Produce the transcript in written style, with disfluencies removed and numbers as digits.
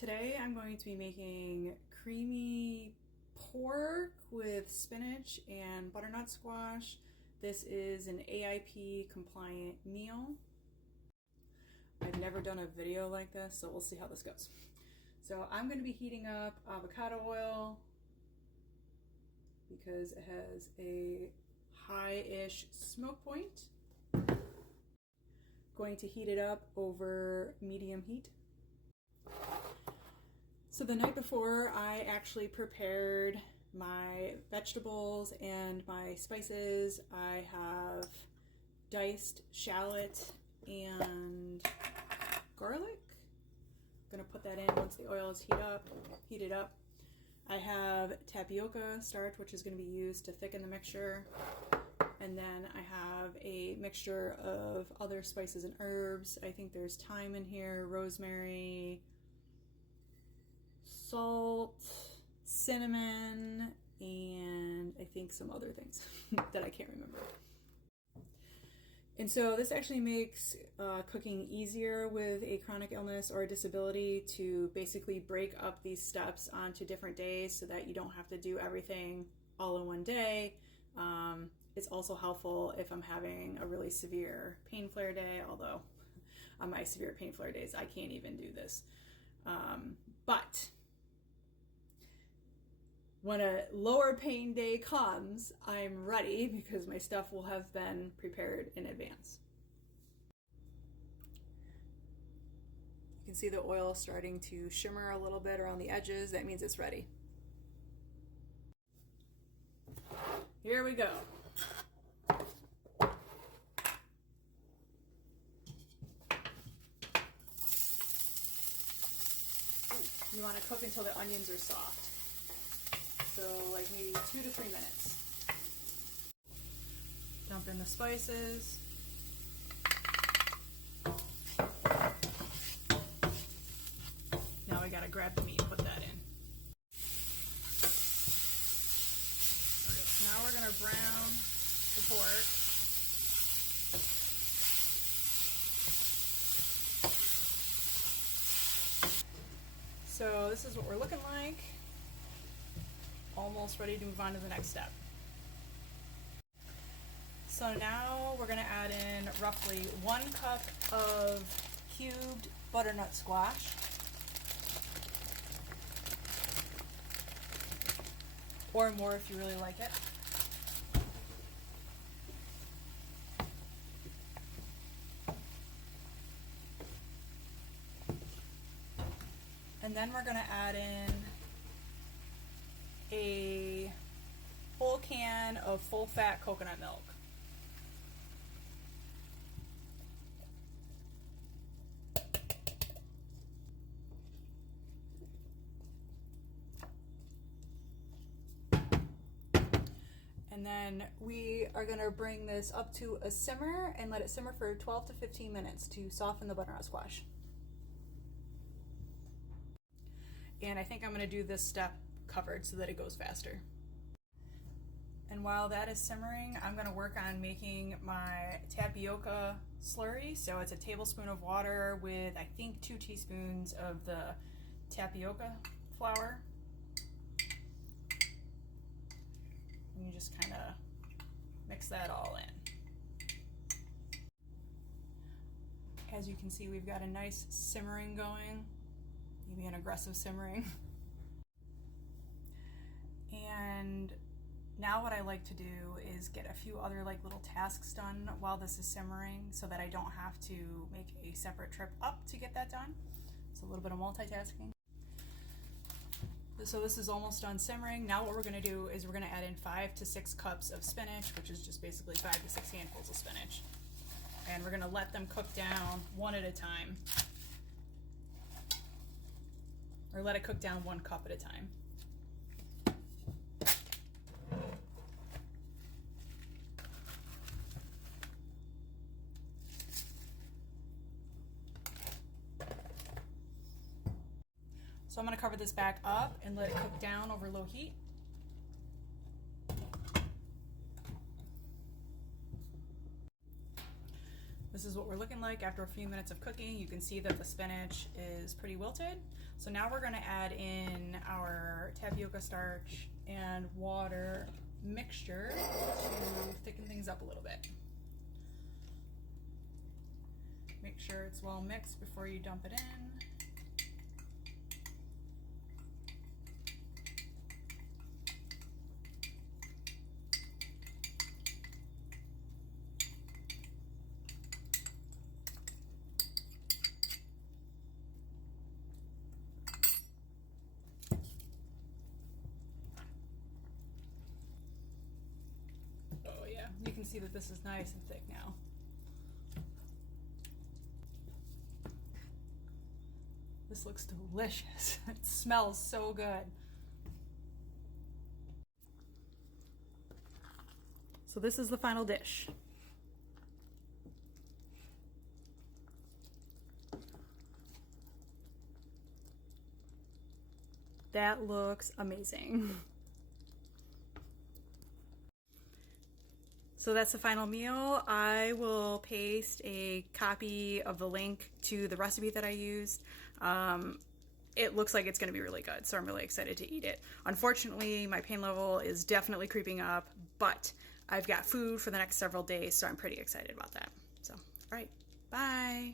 Today I'm going to be making creamy pork with spinach and butternut squash. This is an AIP compliant meal. I've never done a video like this, so we'll see how this goes. So I'm going to be heating up avocado oil because it has a high-ish smoke point. Going to heat it up over medium heat. So the night before, I actually prepared my vegetables and my spices. I have diced shallot and garlic. I'm gonna put that in once the oil is heated up. I have tapioca starch, which is gonna be used to thicken the mixture. And then I have a mixture of other spices and herbs. I think there's thyme in here, rosemary, salt, cinnamon, and I think some other things that I can't remember. And so this actually makes cooking easier with a chronic illness or a disability to basically break up these steps onto different days so that you don't have to do everything all in one day. It's also helpful if I'm having a really severe pain flare day, although on my severe pain flare days, I can't even do this. But when a lower pain day comes, I'm ready because my stuff will have been prepared in advance. You can see the oil starting to shimmer a little bit around the edges. That means it's ready. Here we go. You want to cook until the onions are soft. So like maybe 2 to 3 minutes. Dump in the spices. Now we gotta grab the meat and put that in. Okay, so now we're gonna brown the pork. So this is what we're looking like. Almost ready to move on to the next step. So now we're going to add in roughly 1 cup of cubed butternut squash. Or more if you really like it. And then we're going to add in a whole can of full-fat coconut milk. And then we are going to bring this up to a simmer and let it simmer for 12 to 15 minutes to soften the butternut squash. And I think I'm going to do this step covered so that it goes faster. And while that is simmering, I'm going to work on making my tapioca slurry. So it's a tablespoon of water with I think 2 teaspoons of the tapioca flour. And you just kind of mix that all in. As you can see, we've got a nice simmering going, maybe an aggressive simmering. And now what I like to do is get a few other little tasks done while this is simmering so that I don't have to make a separate trip up to get that done. It's a little bit of multitasking. So this is almost done simmering. Now what we're going to do is we're going to add in 5 to 6 cups of spinach, which is just basically 5 to 6 handfuls of spinach. And we're going to let them cook down one at a time. Or let it cook down 1 cup at a time. So I'm going to cover this back up and let it cook down over low heat. This is what we're looking like after a few minutes of cooking. You can see that the spinach is pretty wilted. So now we're gonna add in our tapioca starch and water mixture to thicken things up a little bit. Make sure it's well mixed before you dump it in. Oh yeah, you can see that this is nice and thick now. This looks delicious. It smells so good. So this is the final dish. That looks amazing. So that's the final meal. I will paste a copy of the link to the recipe that I used. It looks like it's going to be really good, so I'm really excited to eat it. Unfortunately, my pain level is definitely creeping up, but I've got food for the next several days, so I'm pretty excited about that. So, all right, bye.